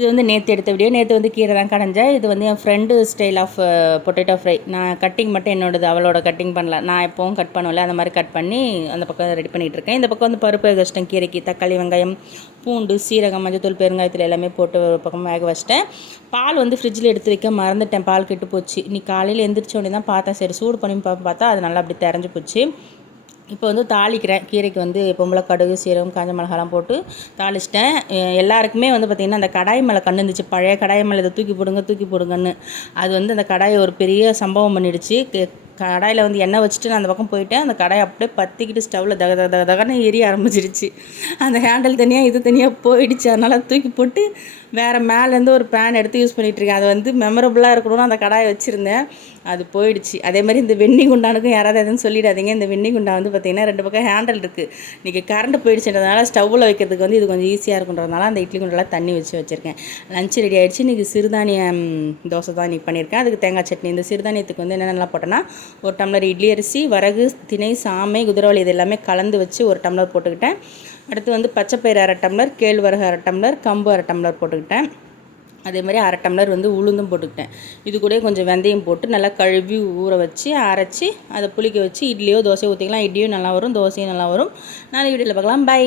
இது வந்து நேற்று எடுத்த வீடியோ. நேற்று வந்து கீரை தான் கடைஞ்சேன். இது வந்து என் friend style of potato fry. நான் கட்டிங் மட்டும் என்னோடது, அவளோட கட்டிங் பண்ணல. நான் எப்போவும் கட் பண்ணுவேன்ல, அந்த மாதிரி கட் பண்ணி அந்த பக்கம் ரெடி பண்ணிகிட்ருக்கேன். இந்த பக்கம் வந்து பருப்பு வேக வச்சிட்டேன். கீரைக்கு தக்காளி, வெங்காயம், பூண்டு, சீரகம், மஞ்சத்தூள், பெருங்காயத்தில் எல்லாமே போட்டு ஒரு பக்கம் வேக வச்சிட்டேன். பால் வந்து ஃப்ரிட்ஜில் எடுத்து வைக்க மறந்துட்டேன். பால் கெட்டு போச்சு. இன்னைக்கு காலையில் எந்திரிச்சோடனே தான் பார்த்தேன். சரி சூடு பண்ணி பார்த்தா அது நல்லா அப்படி தெரிஞ்சு போச்சு. இப்போ வந்து தாளிக்கிறேன். கீரைக்கு வந்து எப்போவும் கடுகு, சீரகம், காஞ்ச மிளகாலாம் போட்டு தாளிச்சிட்டேன். எல்லாருக்குமே வந்து பார்த்திங்கன்னா அந்த கடாய் மேலே கண்ணு இருந்துச்சு. பழைய கடாய் மேலே இதை தூக்கி போடுங்கன்னு. அது வந்து அந்த கடாயை ஒரு பெரிய சம்பவம் பண்ணிடுச்சு. கடாயில் வந்து எண்ணெய் வச்சுட்டு நான் அந்த பக்கம் போயிட்டேன். அந்த கடாயை அப்படியே பற்றிக்கிட்டு ஸ்டவ்வில் தகன்னு எரிய ஆரம்பிச்சிருச்சு. அந்த ஹேண்டில் தனியாக இது தனியாக போயிடுச்சு. அதனால் தூக்கி போட்டு வேறு மேலேருந்து ஒரு பேன் எடுத்து யூஸ் பண்ணிகிட்ருக்கேன். அது வந்து மெமரபுளாக இருக்கணும்னு அந்த கடாயை வச்சுருந்தேன். அது போயிடுச்சு. அதே மாதிரி இந்த வெண்ணி குண்டானுக்கும் யாராவது எதுவும் சொல்லிடாதீங்க. இந்த வெண்ணி குண்டா வந்து பார்த்திங்கன்னா 2 பக்கம் ஹேண்டில் இருக்குது. இன்றைக்கி கரண்ட் போயிடுச்சுன்றதுனால ஸ்டவ்வில் வைக்கிறதுக்கு வந்து இது கொஞ்சம் ஈஸியாக இருக்குன்றதுனால அந்த இட்லி குண்டெல்லாம் தண்ணி வச்சுருக்கேன். லஞ்ச் ரெடி ஆகிடுச்சு. இன்றைக்கி சிறுதானியம் தோசை தான் இன்றைக்கி பண்ணியிருக்கேன். அதுக்கு தேங்காய் சட்னி. இந்த சிறுதானியத்துக்கு வந்து என்னென்னலாம் போட்டேன்னா, ஒரு டம்ளர் இட்லி அரிசி, வரகு, திணை, சாமை, குதிரவாளி இது எல்லாமே கலந்து வச்சு ஒரு டம்ளர் போட்டுக்கிட்டேன். அடுத்து வந்து பச்சைப்பயிறு 1/2 டம்ளர், கேழ்வரகு 1/2 டம்ளர், கம்பு 1/2 டம்ளர் போட்டுக்கிட்டேன். அதே மாதிரி 1/2 டம்ளர் வந்து உளுந்தும் போட்டுக்கிட்டேன். இது கூட கொஞ்சம் வெந்தயம் போட்டு நல்லா கழுவி ஊற வச்சு அரைச்சி அதை புளிக்க வச்சு இட்லியோ தோசையோ ஊற்றிக்கலாம். இட்லியும் நல்லா வரும், தோசையும் நல்லா வரும். நாளைக்கு வீடியோவில் பார்க்கலாம். பை.